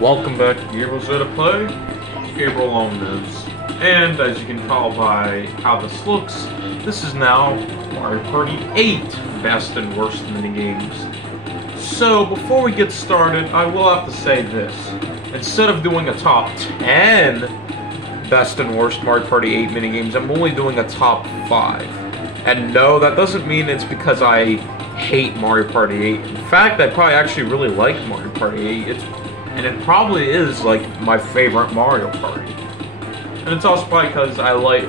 Welcome back to Gabriel's Ready to Play. Gabriel Lones. And as you can tell by how this looks, this is now Mario Party 8 best and worst minigames. So before we get started, I will have to say this. Instead of doing a top 10 best and worst Mario Party 8 minigames, I'm only doing a top 5. And no, that doesn't mean it's because I hate Mario Party 8. In fact, I probably actually really like Mario Party 8. And it probably is like my favorite Mario Party. And it's also probably because I like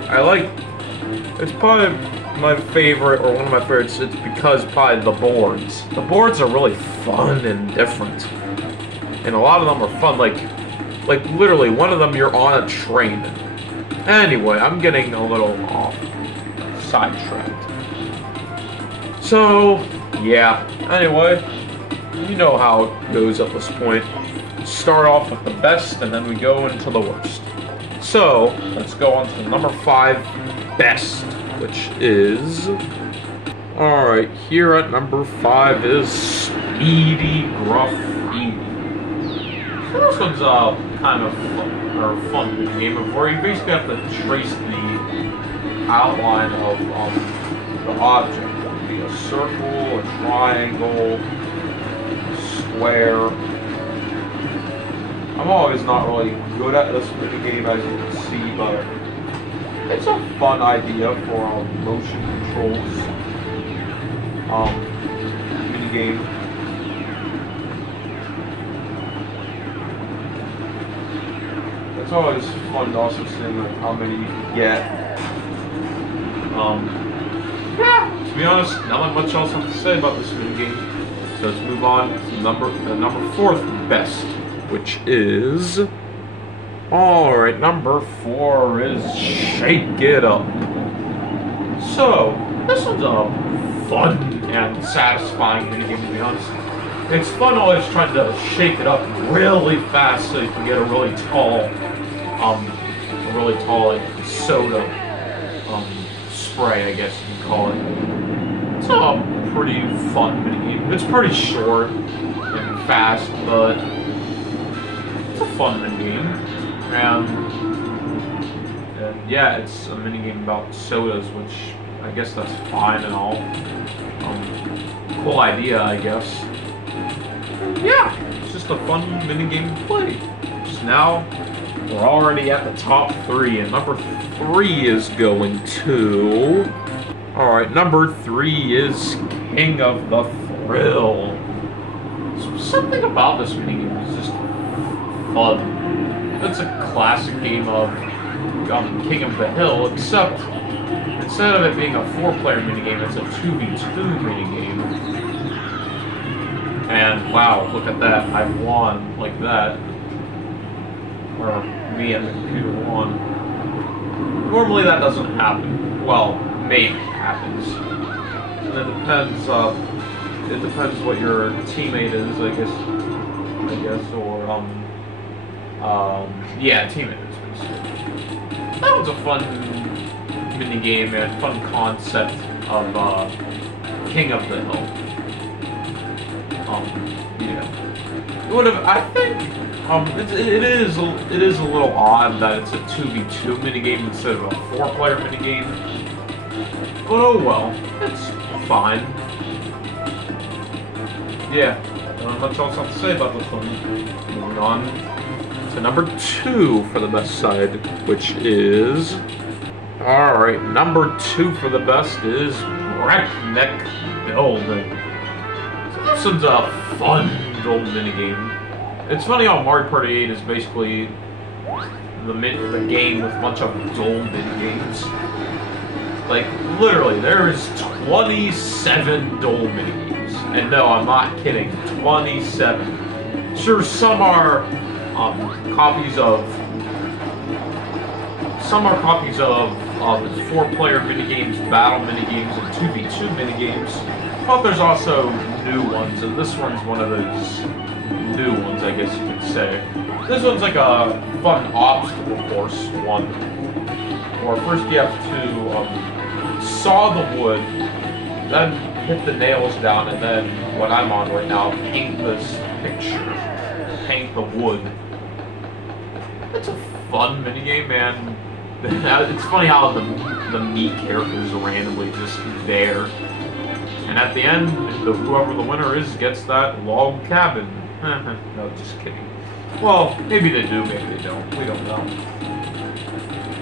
it's probably my favorite, or one of my favorites. It's because probably the boards. The boards are really fun and different. And a lot of them are fun, like literally one of them you're on a train. Anyway, I'm getting a little off sidetracked. So, yeah. Anyway, you know how it goes at this point. Start off with the best, and then we go into the worst. So, let's go on to number 5, best, which is... Alright, here at number 5 is Speedy Graffiti. So this one's kind of fun game of where you basically have to trace the outline of the object. It could be a circle, a triangle, a square. I'm always not really good at this minigame, as you can see, but it's a fun idea for a motion controls minigame. It's always fun to also see like how many you can get. Yeah, to be honest, not much else I have to say about this minigame. So let's move on to the number 4th best, which is... Alright, number 4 is Shake It Up. So, this one's a fun and satisfying minigame, to be honest. It's fun always trying to shake it up really fast so you can get a really tall like, soda spray, I guess you can call it. It's a pretty fun minigame. It's pretty short and fast, but it's a fun minigame, and yeah, it's a minigame about sodas, which I guess that's fine and all. Cool idea, I guess. And yeah, it's just a fun minigame to play. Just now, we're already at the top 3, and number 3 is going to... Alright, number 3 is King of the Thrill. So something about this minigame is just fun. It's a classic game of King of the Hill, except instead of it being a 4-player minigame, it's a 2v2 minigame. And wow, look at that, I've won like that. Or me and the computer won. Normally that doesn't happen. Well, maybe it happens. And it depends what your teammate is, I guess, or yeah, teammate is basically. That was a fun minigame and fun concept of King of the Hill. Yeah. It would have, I think, it is a little odd that it's a 2v2 minigame instead of a 4-player minigame. But oh well, it's fine. Yeah, not much else I have to say about this one. Moving on to number 2 for the best side, which is... Alright, number 2 for the best is Breakneck Building. So this one's a fun little minigame. It's funny how Mario Party 8 is basically the game with a bunch of dull minigames. Like, literally, there's 27 dull minigames. And no, I'm not kidding, 27. Sure, some are copies of 4-player minigames, battle minigames, and 2v2 minigames. But there's also new ones, and this one's one of those new ones, I guess you could say. This one's like a fun obstacle course one, where first you have to saw the wood, then hit the nails down, and then what I'm on right now, paint this picture. Paint the wood. It's a fun minigame, man. It's funny how the meat characters are randomly just there. And at the end, whoever the winner is gets that log cabin. No, just kidding. Well, maybe they do, maybe they don't. We don't know.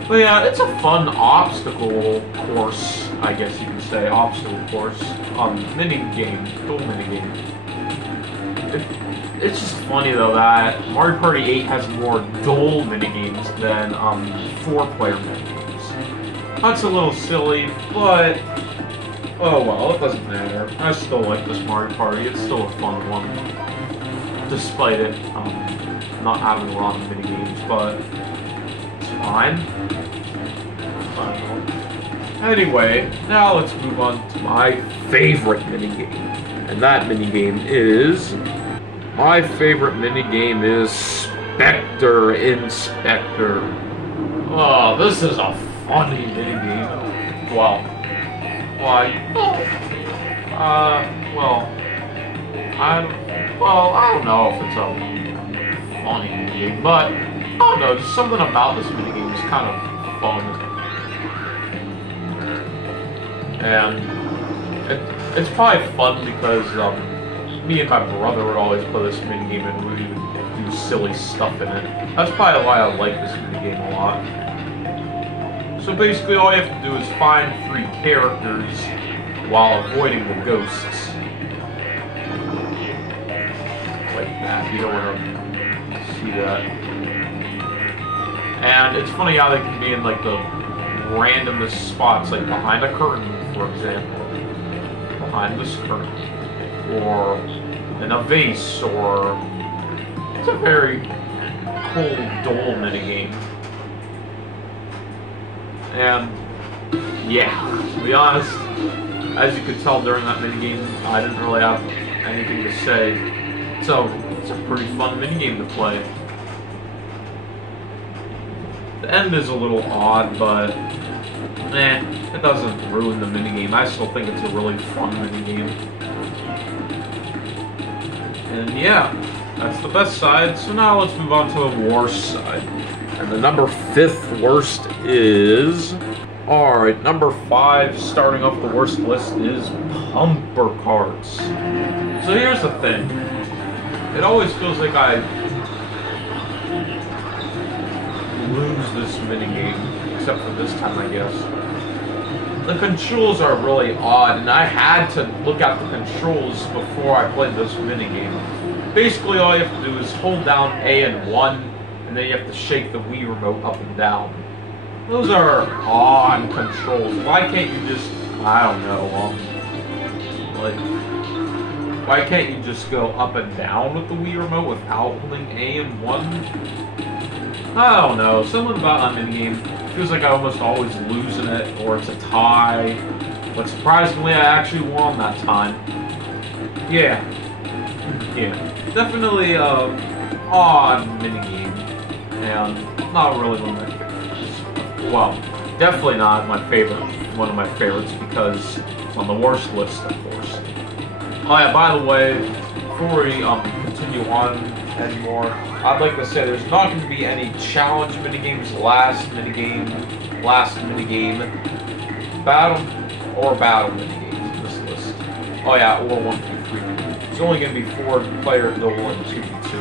But yeah, it's a fun obstacle course, I guess you can say. Obstacle course. Minigame. Cool minigame. It's just funny though that Mario Party 8 has more dull minigames than 4-player minigames. That's a little silly, but oh well, it doesn't matter. I still like this Mario Party. It's still a fun one, despite it not having a lot of minigames, but it's fine. Anyway, now let's move on to my favorite minigame, and that minigame is. My favorite minigame is Spectre Inspector. Oh, this is a funny minigame. Well, I don't know if it's a funny minigame, but I don't know, just something about this minigame is kind of fun. And it's probably fun because, me and my brother would always play this minigame and we would do silly stuff in it. That's probably why I like this minigame a lot. So basically all you have to do is find 3 characters while avoiding the ghosts. Like that, you don't want to see that. And it's funny how they can be in like the randomest spots, like behind a curtain, for example. Behind this curtain. Or in a vase, or it's a very cool, dull minigame. And yeah, to be honest, as you could tell during that minigame, I didn't really have anything to say. So it's a pretty fun minigame to play. The end is a little odd, but it doesn't ruin the minigame. I still think it's a really fun minigame. And yeah, that's the best side. So now let's move on to the worst side. And the number 5th worst is... Alright, number 5, starting off the worst list, is bumper carts. So here's the thing. It always feels like I lose this minigame, except for this time, I guess. The controls are really odd, and I had to look at the controls before I played this minigame. Basically, all you have to do is hold down A and 1, and then you have to shake the Wii remote up and down. Those are odd controls. Why can't you just, I don't know, why can't you just go up and down with the Wii remote without holding A and 1? I don't know, something about that minigame. Feels like I almost always lose in it, or it's a tie. But surprisingly, I actually won that time. Yeah, definitely odd minigame, and not really one of my favorites. Well, definitely not my favorite, one of my favorites, because it's on the worst list, of course. Oh yeah, by the way, before we continue on anymore, I'd like to say there's not going to be any challenge minigames, last minigame, battle minigames in this list. Oh yeah, or 1, 2, 3. It's only going to be 4-player double and 2v2.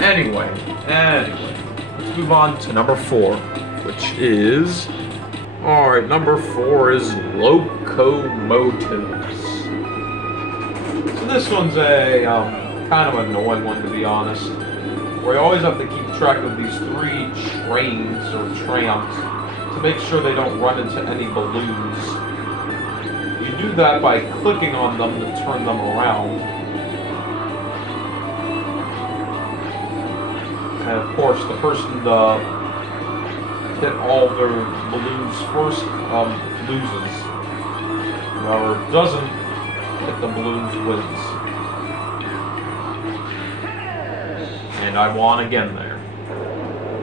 Anyway, let's move on to number 4, which is... Alright, number 4 is locomotives. So this one's a kind of annoying one, to be honest, where you always have to keep track of these 3 trains or trams to make sure they don't run into any balloons. You do that by clicking on them to turn them around. And of course, the person to hit all their balloons first loses. Whoever doesn't hit the balloons wins. And I won again there.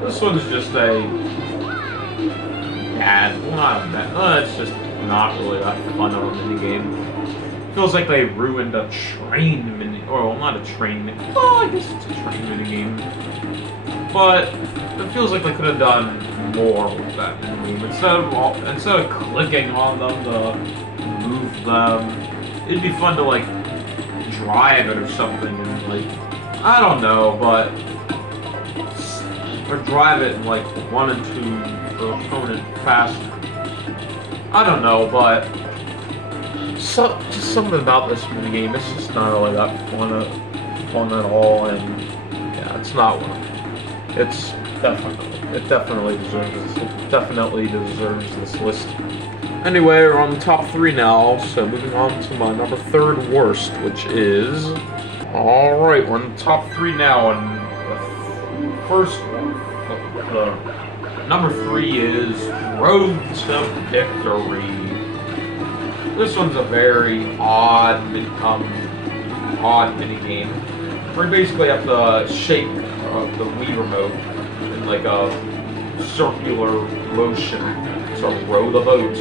This one's just a bad, well, not a bad, it's just not really that fun of a minigame. Feels like they ruined a train minigame. well, not a train. Well, I guess it's a train minigame. But it feels like they could have done more with that minigame. Instead of clicking on them to move them, it'd be fun to like drive it or something and like, I don't know, but or drive it and like run into the opponent faster. I don't know, but just something about this minigame. It's just not really that fun at all, and yeah, it's not one. It definitely deserves this list. Anyway, we're on the top 3 now, so moving on to my number 3rd worst, which is... Alright, we're on the top 3 now, and the first one, number 3 is Road to Victory. This one's a very odd minigame, where you basically have to shake the Wii remote in like a circular motion to row the boat.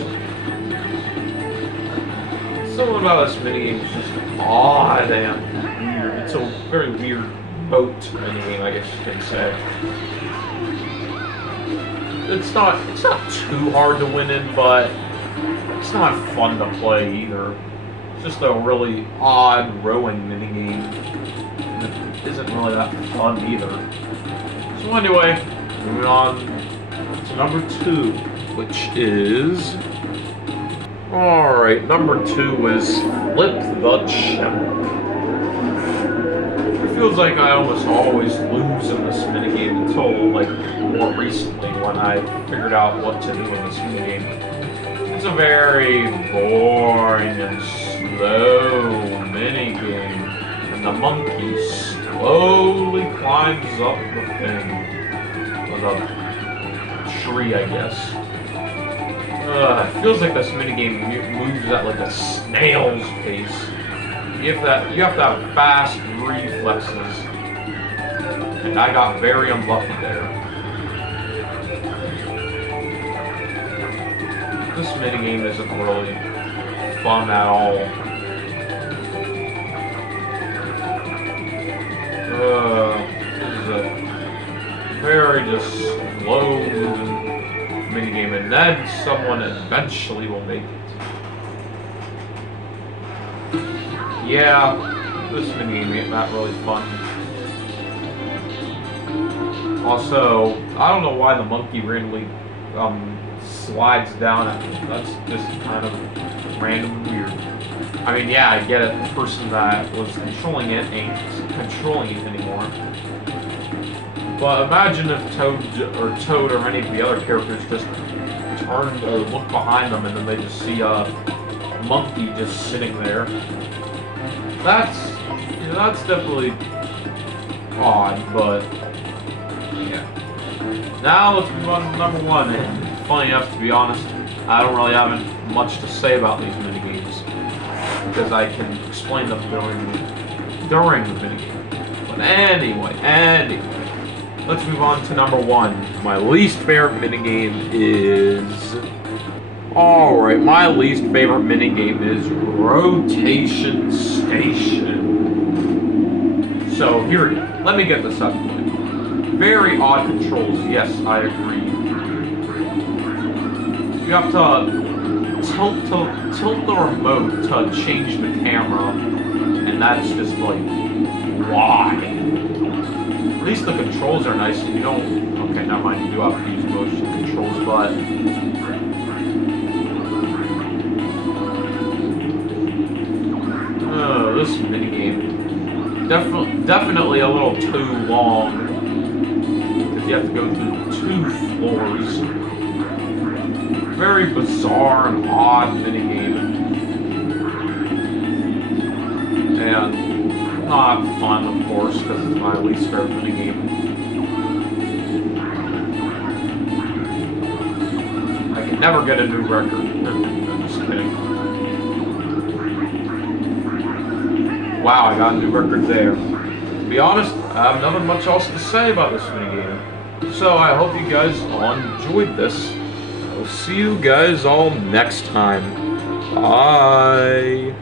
Something about this minigame is just odd and weird. It's a very weird boat minigame, I guess you can say. It's not too hard to win in, but it's not fun to play either. It's just a really odd rowing minigame. It isn't really that fun either. So anyway, moving on to number 2, which is... Alright, number 2 is Flip the Chimp. It feels like I almost always lose in this minigame until, like, more recently when I figured out what to do in this minigame. It's a very boring and slow minigame, and the monkey slowly climbs up the thing. Or the tree, I guess. It feels like this minigame moves at like a snail's pace. You have to have fast reflexes, and I got very unlucky there. This minigame isn't really fun at all. This is a very just slow-moving minigame, and then someone eventually will make it. Yeah, this minigame ain't not really fun. Also, I don't know why the monkey randomly slides down at me. That's just kind of random and weird. I mean, yeah, I get it. The person that was controlling it ain't controlling it anymore. But imagine if Toad or any of the other characters just turned or looked behind them and then they just see a monkey just sitting there. That's definitely odd, but yeah. Now let's move on to number 1. And funny enough, to be honest, I don't really have much to say about these minigames because I can explain them during the minigame. But anyway. Let's move on to number 1. My least favorite minigame is... Alright, my least favorite minigame is Rotation Station. So, here, let me get this up. Very odd controls, yes, I agree. You have to tilt the remote to change the camera, and that's just like, why? At least the controls are nice, and you don't... Okay, never mind, you do have to use motion controls, but... this minigame. Definitely a little too long, because you have to go through 2 floors. Very bizarre and odd minigame. And not fun, of course, because it's my least favorite minigame. I can never get a new record. I'm just kidding. Wow, I got a new record there. To be honest, I have nothing much else to say about this minigame. So I hope you guys all enjoyed this. I'll see you guys all next time. Bye.